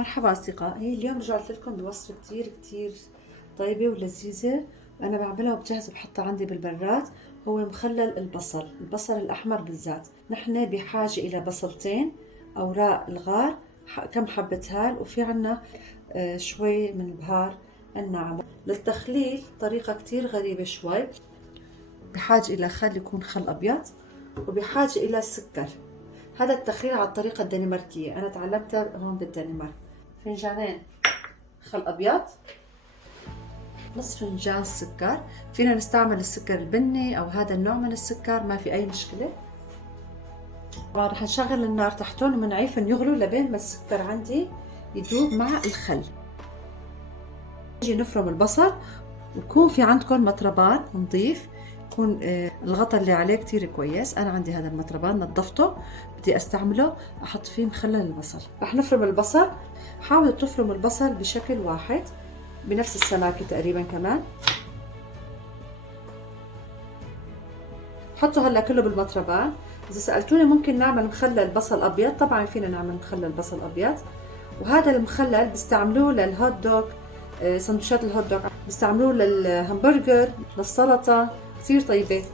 مرحبا أصدقائي، اليوم رجعت لكم بوصفة كتير طيبة ولذيذة. أنا بعملها وبجهز بحطها عندي بالبراد. هو مخلل البصل الأحمر بالذات. نحن بحاجة إلى بصلتين، أوراق الغار، كم حبة هال، وفي عنا شوي من البهار الناعم. للتخليل طريقة كتير غريبة شوي. بحاجة إلى خل، يكون خل أبيض، وبحاجة إلى سكر. هذا التخليل على الطريقة الدنماركية، أنا تعلمتها هون بالدنمارك. فنجانين خل أبيض، نصف فنجان سكر. فينا نستعمل السكر البني أو هذا النوع من السكر، ما في أي مشكلة. طبعا رح نشغل النار تحتهم ومنعيفن يغلوا لبين ما السكر عندي يذوب مع الخل. نجي نفرم البصل، ويكون في عندكم مطربان نظيف، يكون الغطا اللي عليه كتير كويس. انا عندي هذا المطربان نظفته، بدي استعمله احط فيه مخلل البصل. رح نفرم البصل. حاولوا تفرموا البصل بشكل واحد، بنفس السماكة تقريبا كمان. حطوا هلا كله بالمطربان. اذا سألتوني ممكن نعمل مخلل بصل ابيض، طبعا فينا نعمل مخلل بصل ابيض. وهذا المخلل بيستعملوه للهوت دوغ، سندويشات الهوت دوغ، بيستعملوه للهمبرجر، للسلطة، كثير طيبة.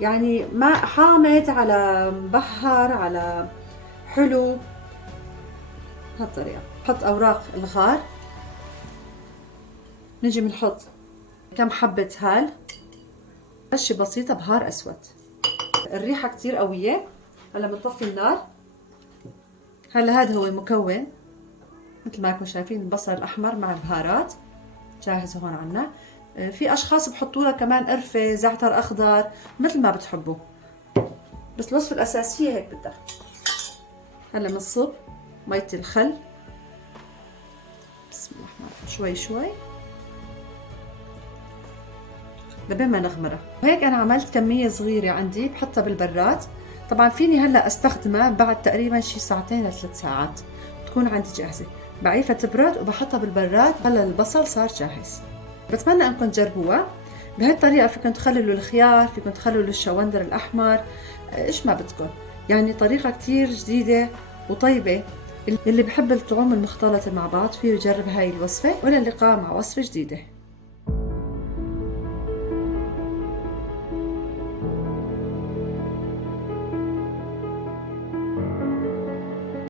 يعني ما حامض على مبهر على حلو، بهالطريقة. نحط أوراق الغار، نجي بنحط كم حبة هال، رشة بسيطة بهار أسود. الريحة كتير قوية. هلا بنطفي النار. هلا هذا هو المكون، مثل ما انتم شايفين، البصل الأحمر مع البهارات جاهزة هون عنا. في أشخاص بحطوا لها كمان قرفة، زعتر أخضر، مثل ما بتحبوا، بس الوصفة الأساسية هيك بدها. هلا بنصب مية الخل، بسم الله الرحمن الرحيم، شوي لبين ما نغمرها. وهيك أنا عملت كمية صغيرة عندي، بحطها بالبراد. طبعا فيني هلا استخدمها بعد تقريبا شي 2 ل 3 ساعات تكون عندي جاهزة. بعيفها تبرد وبحطها بالبراد. هلا البصل صار جاهز. بتمنى انكم تجربوها. بهي الطريقة فيكم تخللوا الخيار، فيكم تخللوا الشوندر الأحمر، إيش ما بدكم. يعني طريقة كتير جديدة وطيبة. اللي بحب الطعوم المختلطة مع بعض فيه يجرب هاي الوصفة. وإلى اللقاء مع وصفة جديدة.